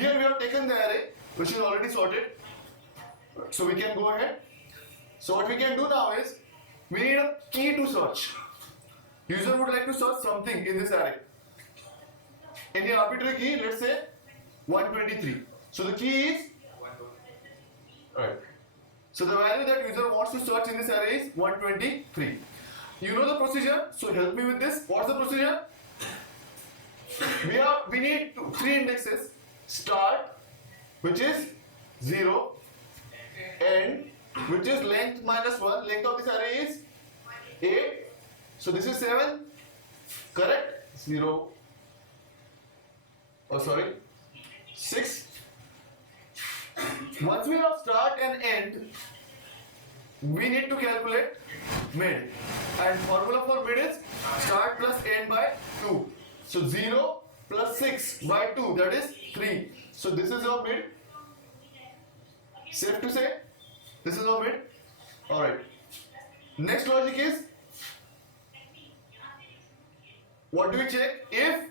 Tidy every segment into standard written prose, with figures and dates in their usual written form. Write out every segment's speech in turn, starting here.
here we have taken the array which is already sorted, so we can go ahead. So what we can do now is we need a key to search. User would like to search something in this array. Any arbitrary key, let's say 123. So the key is 123. Right. So the value that user wants to search in this array is 123. You know the procedure, so help me with this. What's the procedure? We need three indexes. Start, which is 0, end, which is length minus 1. Length of this array is 8. So this is 7. Correct? 0. Oh, sorry. 6. Once we have start and end, we need to calculate mid. And formula for mid is start plus end by 2. So 0 plus 6 by 2, that is 3. So this is our mid. Safe to say? This is our mid. Alright. Next logic is, what do we check? If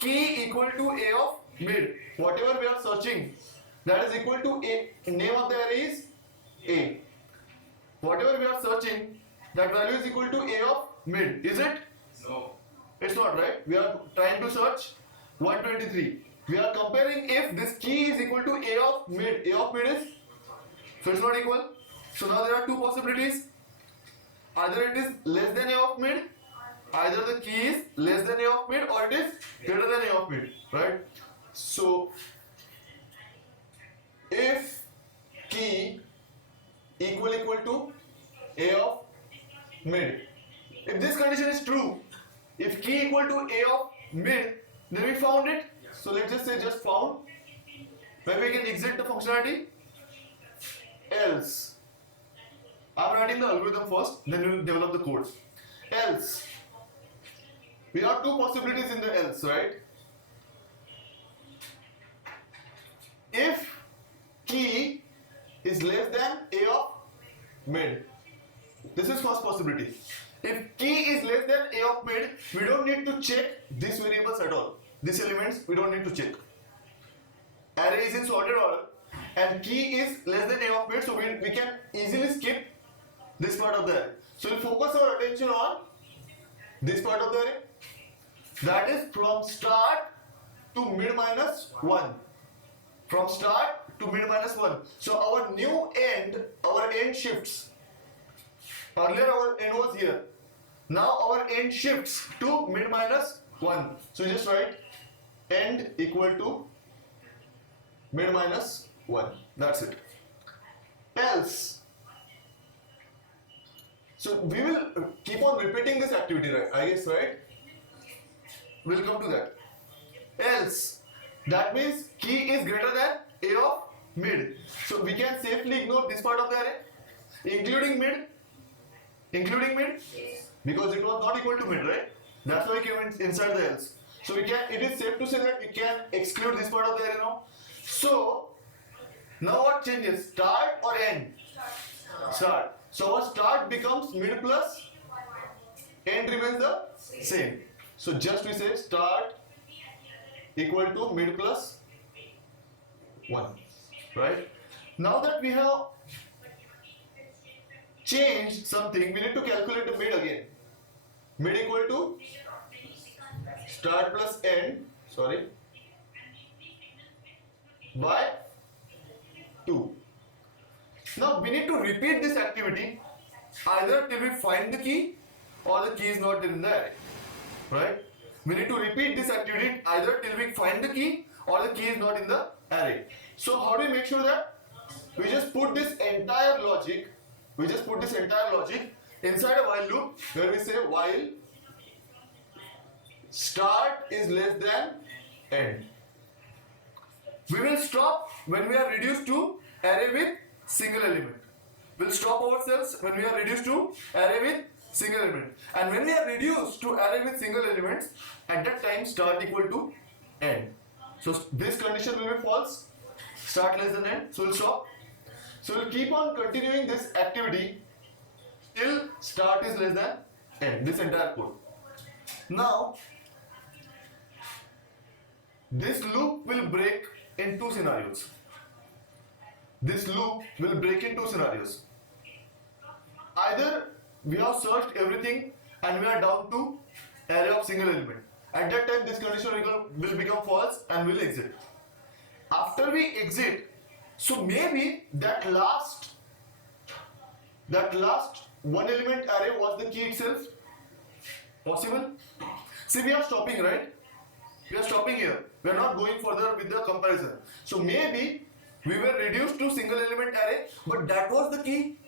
key equal to A of mid, whatever we are searching, that is equal to A. Name of the array is A. Whatever we are searching, that value is equal to A of mid. Is it? No. It's not, right? We are trying to search 123. We are comparing if this key is equal to A of mid. A of mid is? So it's not equal. So now there are two possibilities. Either it is less than A of mid, either the key is less than A of mid, or it is greater than A of mid, right? So if key equal to A of mid, if this condition is true, if key equal to A of mid, then we found it. So let's just say just found, where we can exit the functionality. Else, I'm writing the algorithm first, then we'll develop the code. Else, we have two possibilities in the else, right? If key is less than A of mid, this is first possibility. If key is less than A of mid, we don't need to check these variables at all. These elements we don't need to check. Array is in sorted order and key is less than A of mid, so we can easily skip this part of the array. So we focus our attention on this part of the array, that is from start to mid minus 1. From start to mid minus 1. So our new end, our end shifts. Earlier our end was here. Now our end shifts to mid minus 1. So you just write end equal to mid minus 1. That's it. Else, so we will keep on repeating this activity, right? I guess, right? We'll come to that. Else, that means key is greater than A of mid. So we can safely ignore this part of the array, including mid. Including mid? Because it was not equal to mid, right? That's why we came inside the else. So we can, it is safe to say that we can exclude this part of the array now. So now what changes? Start or end? Start. So our start becomes mid plus end remains the same. So just we say start equal to mid plus 1, right? Now that we have changed something, we need to calculate the mid again. Mid equal to start plus end, sorry, by 2. Now we need to repeat this activity either till we find the key or the key is not in the array, right? We need to repeat this activity either till we find the key or the key is not in the array. So how do we make sure that? We just put this entire logic, inside a while loop where we say while start is less than end. We will stop when we are reduced to array with single element. We'll stop ourselves when we are reduced to array with single element. And when we are reduced to array with single elements, at that time start equal to end. So this condition will be false, start less than end, so we'll stop. So we'll keep on continuing this activity till start is less than end, this entire code. Now, this loop will break in two scenarios. This loop will break in two scenarios. Either we have searched everything and we are down to array of single element. At that time, this condition will become false and will exit. After we exit, so maybe that last one element array was the key itself. Possible? See, we are stopping, right? We are stopping here. We are not going further with the comparison. So maybe we were reduced to single element array, but that was the key.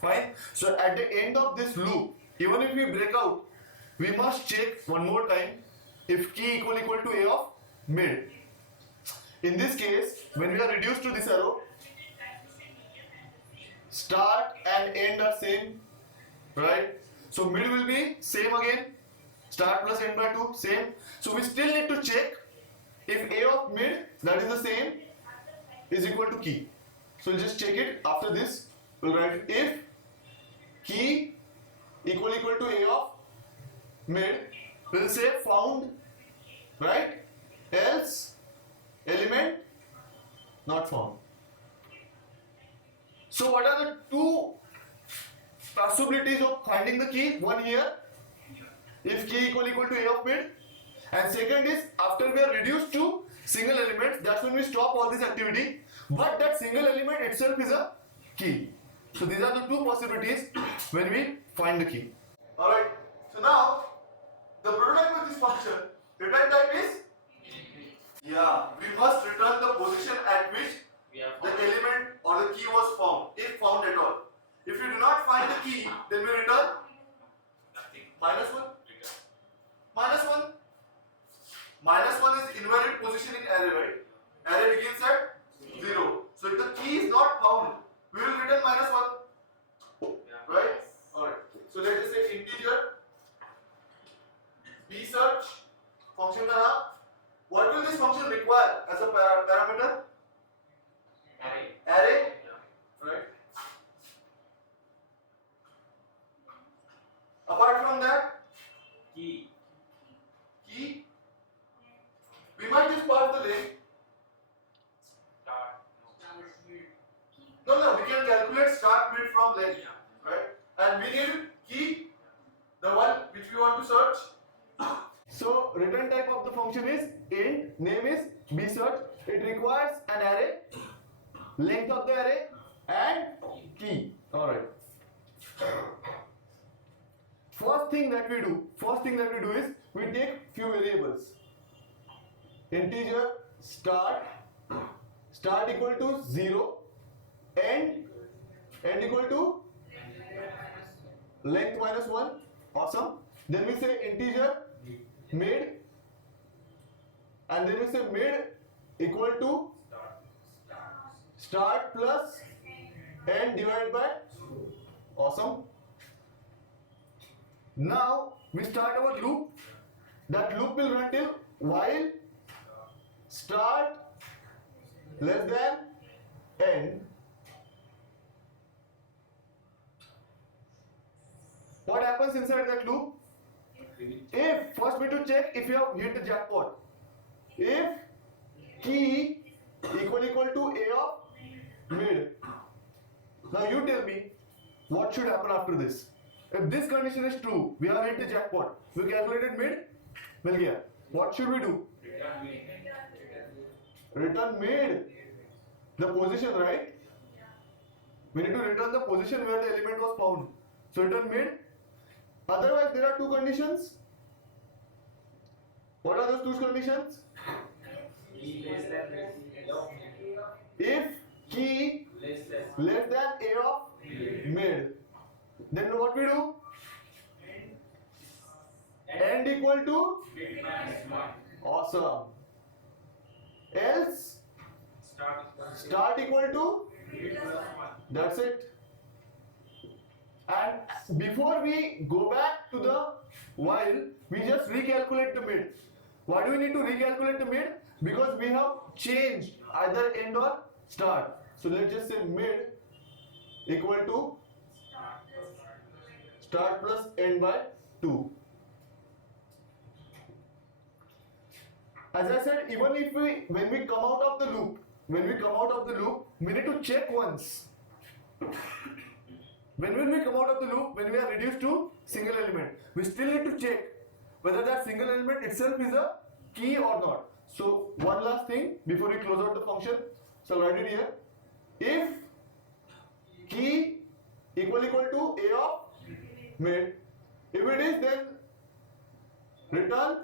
Fine. So at the end of this loop, even if we break out, we must check one more time if key equal to a of mid. In this case, when we are reduced to this arrow, start and end are same, right? So mid will be same again, start plus end by 2, same. So we still need to check if a of mid, that is the same, is equal to key. So we'll just check it after this. We'll write if key equal to a of mid, we'll say found, right? Else element not found. So what are the two possibilities of finding the key? One here, if key equal to a of mid, and second is after we are reduced to single elements, that's when we stop all this activity, but that single element itself is a key. So these are the two possibilities when we find the key. Alright, so now the prototype of this function, return type is? Yeah, we must return the position at which the element or the key was found, if found at all. If you do not find the key, then we return minus 1. Minus 1. Minus 1 is invalid position in array, right? Array begins at 0. So if the key is not found, we will return minus 1. Right? Alright. So let us say integer bsearch function का नाम. What will this function require as a parameter? Array. Right? Apart from that, key. We might just pass the length. No, we can calculate start mid from length, right? And we need key, the one which we want to search. So return type of the function is int, name is bsearch. It requires an array, length of the array, and key. All right. First thing that we do is we take few variables. Integer start equal to 0, end equal to length minus 1. Awesome. Then we say integer mid, and then we say mid equal to start plus end divided by. Awesome. Now we start our loop. That loop will run till while start less than end. What happens inside that loop? If first we need to check if you have hit the jackpot. If key equal to a of mid. Now you tell me what should happen after this. If this condition is true, we have hit the jackpot. We calculated mid, मिल गया. What should we do? Return mid. The position, right? We need to return the position where the element was found. So return mid. Otherwise, there are two conditions. What are those two conditions? If key less than a of mid, then what we do? End equal to? Awesome. Else start equal to? That's it. And before we go back to the while, we just recalculate the mid. Why do we need to recalculate the mid? Because we have changed either end or start. So let's just say mid equal to start plus end by 2. As I said, even if when we come out of the loop, we need to check once. When we come out of the loop, when we are reduced to single element, we still need to check whether that single element itself is a key or not. So one last thing before we close out the function. So I'll write it here. If key equal to a of mid, if it is, then return,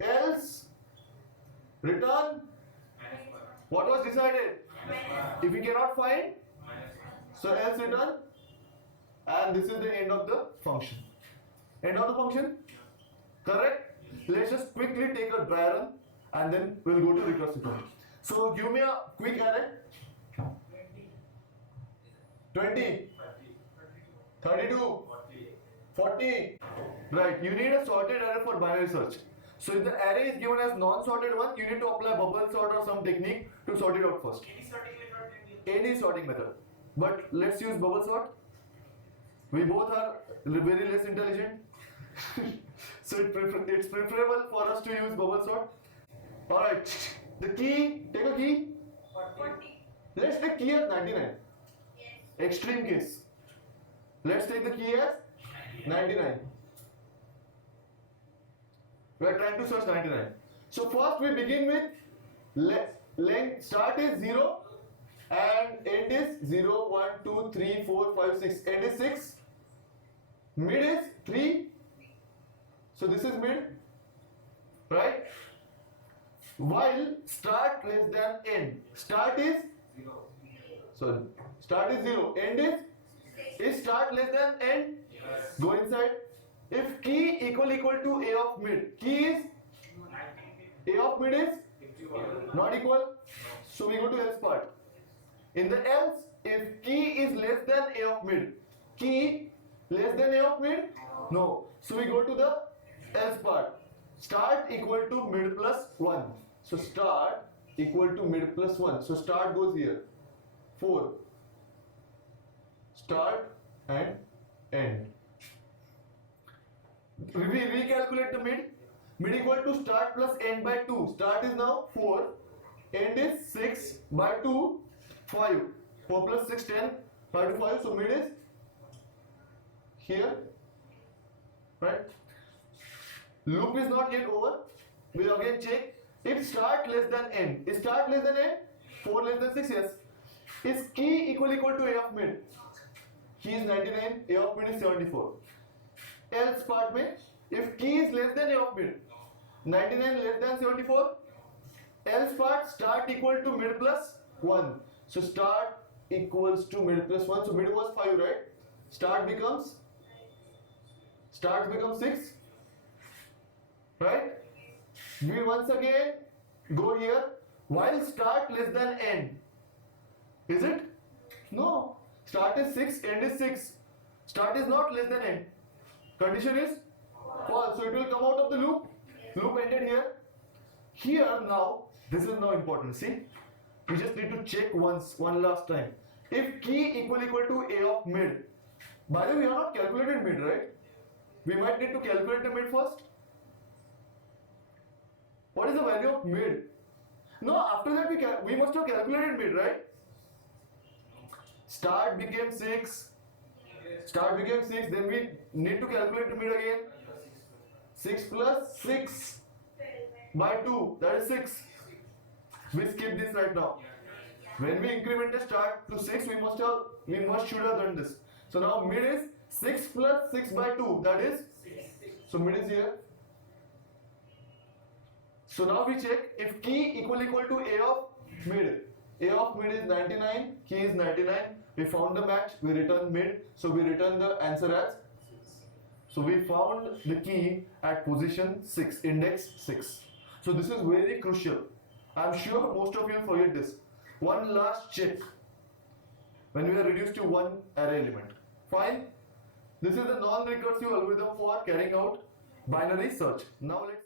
else return what was decided. If we cannot find, so else return, and this is the end of the function. End of the function, correct? Let's just quickly take a dry run and then we'll go to recursive function. So give me a quick array. 20, 32, 40. Right, you need a sorted array for binary search. So if the array is given as non-sorted one, you need to apply bubble sort or some technique to sort it out first. Any sorting method. But let's use bubble sort. We both are very less intelligent. So it's preferable for us to use bubble sort. Alright, the key, take a key. 40. Let's take key as 99. Yes. Extreme case. Let's take the key as 99. We are trying to search 99. So first we begin with length, start is 0 and end is 0, 1, 2, 3, 4, 5, 6. End is 6. Mid is 3. So this is mid. Right? While start less than end. Start is 0. So start is 0. End is start less than end? Yes. Go inside. If key equal to a of mid, key is a of mid is not equal. So we go to else part. In the else, if key is less than a of mid, key less than a of mid? No. So we go to the else part. Start equal to mid plus 1. So start equal to mid plus 1. So start goes here. 4. Start and end. We recalculate the mid. Mid equal to start plus end by 2. Start is now 4. End is 6 by 2, 5. 4 plus 6, 10. 5 to 5. So mid is here. Right? Loop is not yet over. We'll again check. If start less than end. Is start less than end? 4 less than 6, yes. Is key equal to a of mid? Key is 99, a of mid is 74. Else part में, if key is less than a of mid, 99 less than 74, else part start equal to mid plus 1. So start equals to mid plus 1. So mid was 5, right? Start becomes 6, right? We once again go here. While start less than end, is it? No. Start is 6, end is 6. Start is not less than end. Condition is false. So it will come out of the loop. Loop ended here. Here now, this is now important. See, we just need to check one last time. If key equal to a of mid. By the way, we have not calculated mid, right? We might need to calculate the mid first. What is the value of mid? No, after that we must have calculated mid, right? Start became 6. Start became 6. Then we need to calculate the mid again. 6 plus 6 by 2. That is 6. We skip this right now. When we incremented start to 6, we should have done this. So now mid is 6 plus 6 by 2. That is 6. So mid is here. So now we check if key equal to a of mid. A of mid is 99, key is 99. We found the match, we return mid, so we return the answer as 6. So we found the key at position 6, index 6. So this is very crucial. I am sure most of you will forget this. One last check when we are reduced to one array element. Fine. This is the non-recursive algorithm for carrying out binary search. Now let's